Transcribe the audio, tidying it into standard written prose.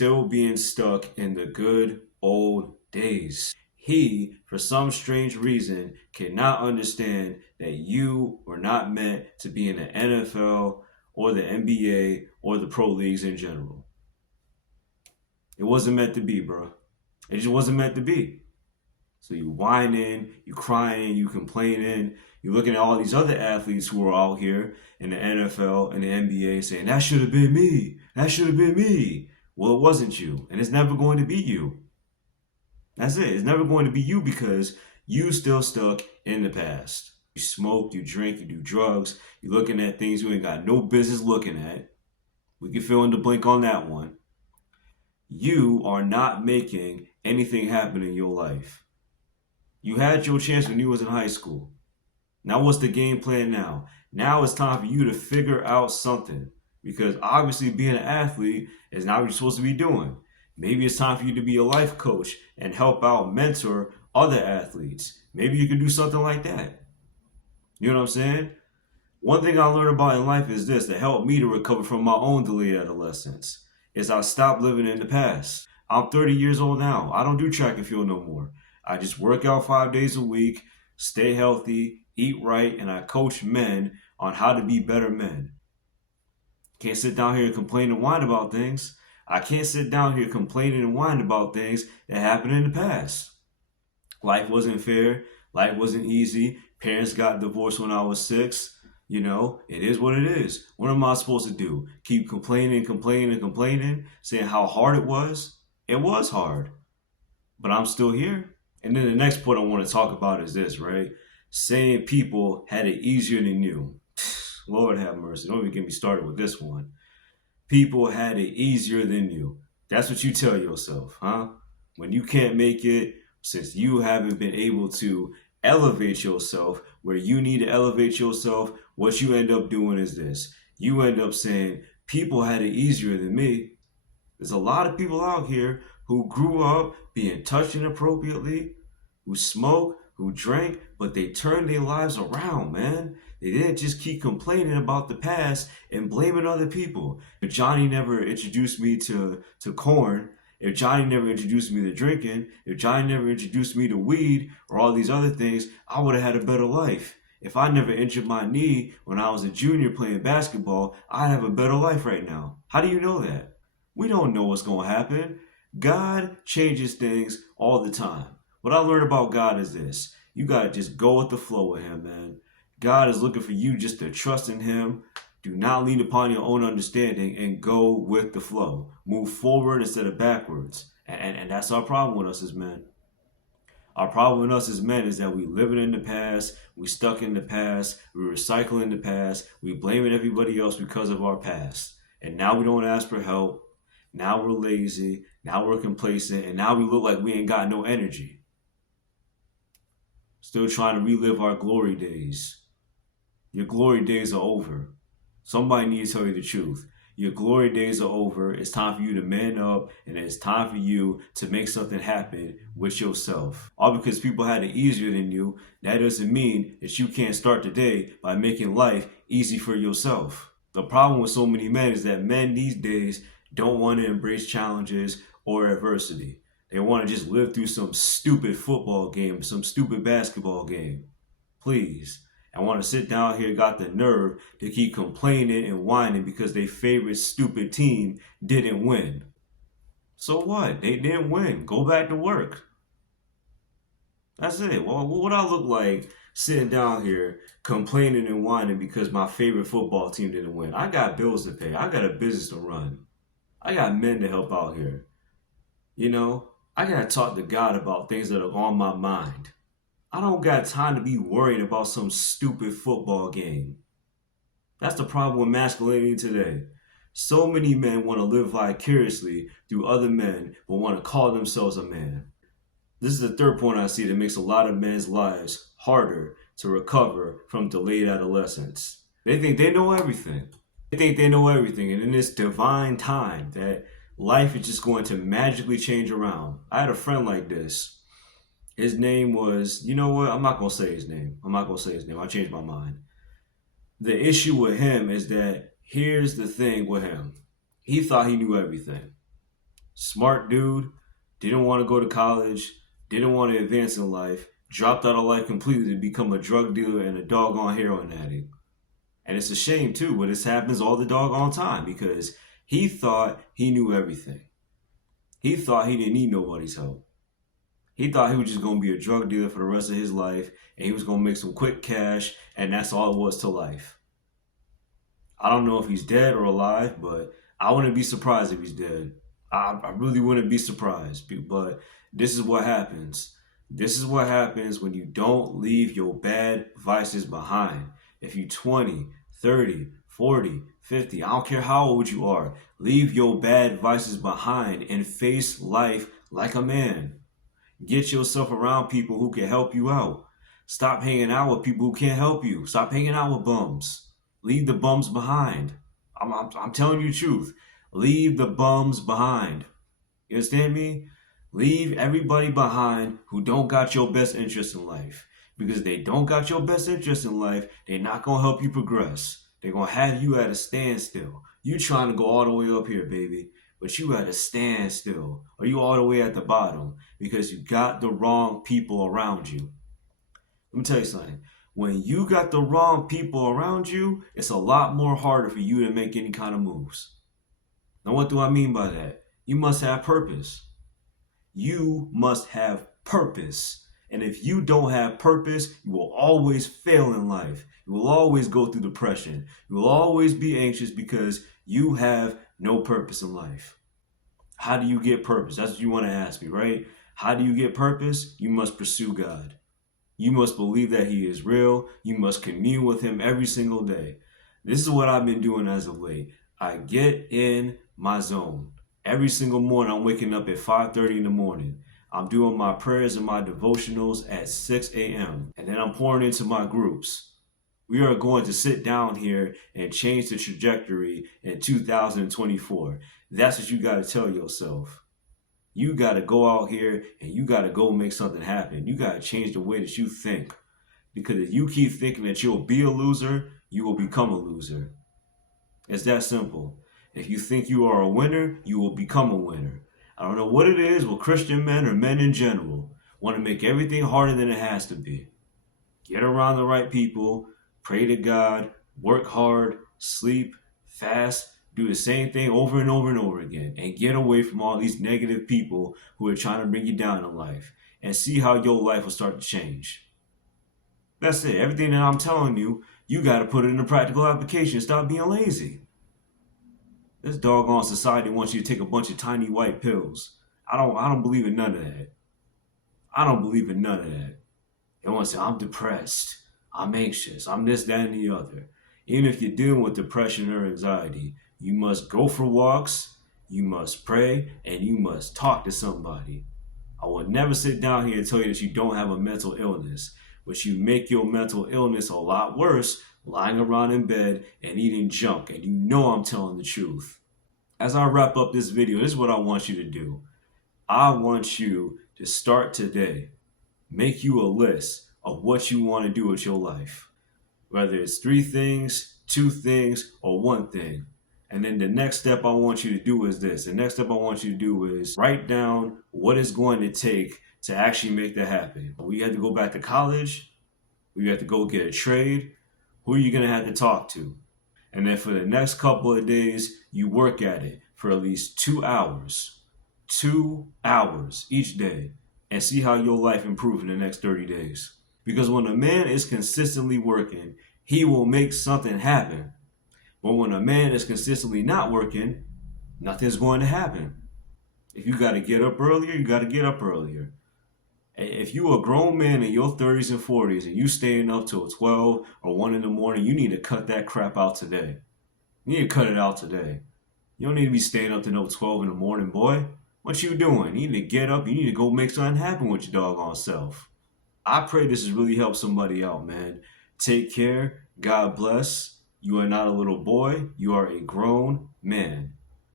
still being stuck in the good old days. He, for some strange reason, cannot understand that you were not meant to be in the NFL or the NBA or the pro leagues in general. It wasn't meant to be, bro. It just wasn't meant to be. So you whining, you crying, you complaining, you're looking at all these other athletes who are out here in the NFL and the NBA saying, that should have been me. That should have been me. Well, it wasn't you, and it's never going to be you. That's it. It's never going to be you because you still stuck in the past. You smoke, you drink, you do drugs. You're looking at things you ain't got no business looking at. We can fill in the blank on that one. You are not making anything happen in your life. You had your chance when you was in high school. Now what's the game plan now? Now it's time for you to figure out something. Because obviously being an athlete is not what you're supposed to be doing. Maybe it's time for you to be a life coach and help out mentor other athletes. Maybe you can do something like that. You know what I'm saying? One thing I learned about in life is this, that helped me to recover from my own delayed adolescence, is I stopped living in the past. I'm 30 years old now. I don't do track and field no more. I just work out 5 days a week, stay healthy, eat right, and I coach men on how to be better men. Can't sit down here and complain and whine about things. I can't sit down here complaining and whining about things that happened in the past. Life wasn't fair. Life wasn't easy. Parents got divorced when I was 6. You know, it is what it is. What am I supposed to do? Keep complaining, saying how hard it was? It was hard. But I'm still here. And then the next point I want to talk about is this, right? Saying people had it easier than you. Lord have mercy. Don't even get me started with this one. People had it easier than you. That's what you tell yourself, huh? When you can't make it, since you haven't been able to elevate yourself where you need to elevate yourself, what you end up doing is this. You end up saying, people had it easier than me. There's a lot of people out here who grew up being touched inappropriately, who smoke, who drank, but they turned their lives around, man. They didn't just keep complaining about the past and blaming other people. If Johnny never introduced me to corn, if Johnny never introduced me to drinking, if Johnny never introduced me to weed or all these other things, I would have had a better life. If I never injured my knee when I was a junior playing basketball, I'd have a better life right now. How do you know that? We don't know what's going to happen. God changes things all the time. What I learned about God is this. You got to just go with the flow with him, man. God is looking for you just to trust in him. Do not lean upon your own understanding and go with the flow. Move forward instead of backwards. And that's our problem with us as men. Our problem with us as men is that we living in the past, we stuck in the past, we recycling the past, we blaming everybody else because of our past. And now we don't ask for help. Now we're lazy. Now we're complacent. And now we look like we ain't got no energy. Still trying to relive our glory days. Your glory days are over. Somebody needs to tell you the truth. Your glory days are over. It's time for you to man up, and it's time for you to make something happen with yourself. All because people had it easier than you, that doesn't mean that you can't start today by making life easy for yourself. The problem with so many men is that men these days don't want to embrace challenges or adversity. They want to just live through some stupid football game, some stupid basketball game. Please. I want to sit down here, got the nerve to keep complaining and whining because their favorite stupid team didn't win. So what? They didn't win. Go back to work. That's it. Well, what would I look like sitting down here complaining and whining because my favorite football team didn't win? I got bills to pay. I got a business to run. I got men to help out here. You know, I got to talk to God about things that are on my mind. I don't got time to be worried about some stupid football game. That's the problem with masculinity today. So many men want to live vicariously through other men, but want to call themselves a man. This is the third point I see that makes a lot of men's lives harder to recover from delayed adolescence. They think they know everything. And in this divine time that life is just going to magically change around. I had a friend like this. His name was, you know what? I'm not going to say his name. I changed my mind. The issue with him is that here's the thing with him. He thought he knew everything. Smart dude, didn't want to go to college, didn't want to advance in life, dropped out of life completely to become a drug dealer and a doggone heroin addict. And it's a shame too, but this happens all the doggone time because he thought he knew everything. He thought he didn't need nobody's help. He thought he was just going to be a drug dealer for the rest of his life and he was going to make some quick cash and that's all it was to life. I don't know if he's dead or alive, but I wouldn't be surprised if he's dead. I really wouldn't be surprised. But this is what happens. This is what happens when you don't leave your bad vices behind. If you're 20, 30, 40, 50, I don't care how old you are, leave your bad vices behind and face life like a man. Get yourself around people who can help you out. Stop hanging out with people who can't help you. Stop hanging out with bums. Leave the bums behind. I'm telling you the truth. Leave the bums behind. You understand me? Leave everybody behind who don't got your best interest in life. Because if they don't got your best interest in life, they're not going to help you progress. They're going to have you at a standstill. You trying to go all the way up here, baby. But you at a standstill. Or you all the way at the bottom. Because you got the wrong people around you. Let me tell you something. When you got the wrong people around you, it's a lot more harder for you to make any kind of moves. Now, what do I mean by that? You must have purpose. You must have purpose. And if you don't have purpose, you will always fail in life. You will always go through depression. You will always be anxious because you have no purpose in life. How do you get purpose? That's what you want to ask me, right? How do you get purpose? You must pursue God. You must believe that he is real. You must commune with him every single day. This is what I've been doing as of late. I get in my zone. Every single morning, I'm waking up at 5:30 in the morning. I'm doing my prayers and my devotionals at 6 a.m. And then I'm pouring into my groups. We are going to sit down here and change the trajectory in 2024. That's what you got to tell yourself. You got to go out here and you got to go make something happen. You got to change the way that you think. Because if you keep thinking that you'll be a loser, you will become a loser. It's that simple. If you think you are a winner, you will become a winner. I don't know what it is with Christian men or men in general. Want to make everything harder than it has to be. Get around the right people, pray to God, work hard, sleep, fast, do the same thing over and over and over again, and get away from all these negative people who are trying to bring you down in life, and see how your life will start to change. That's it. Everything that I'm telling you, you got to put it into practical application. Stop being lazy. This doggone society wants you to take a bunch of tiny white pills. I don't believe in none of that. I don't believe in none of that. They want to say, I'm depressed, I'm anxious, I'm this, that, and the other. Even if you're dealing with depression or anxiety, you must go for walks, you must pray, and you must talk to somebody. I will never sit down here and tell you that you don't have a mental illness, but you make your mental illness a lot worse lying around in bed and eating junk, and you know I'm telling the truth. As I wrap up this video, this is what I want you to do. I want you to start today. Make you a list of what you want to do with your life. Whether it's 3 things, 2 things, or 1 thing. And then the next step I want you to do is this. The next step I want you to do is write down what it's going to take to actually make that happen. When you have to go back to college, when you have to go get a trade, who are you going to have to talk to? And then for the next couple of days, you work at it for at least 2 hours. 2 hours each day. And see how your life improves in the next 30 days. Because when a man is consistently working, he will make something happen. But when a man is consistently not working, nothing's going to happen. If you got to get up earlier, you got to get up earlier. If you a grown man in your 30s and 40s and you staying up till 12 or 1 in the morning, you need to cut that crap out today. You need to cut it out today. You don't need to be staying up to no 12 in the morning, boy. What you doing? You need to get up. You need to go make something happen with your doggone self. I pray this has really helped somebody out, man. Take care. God bless. You are not a little boy. You are a grown man.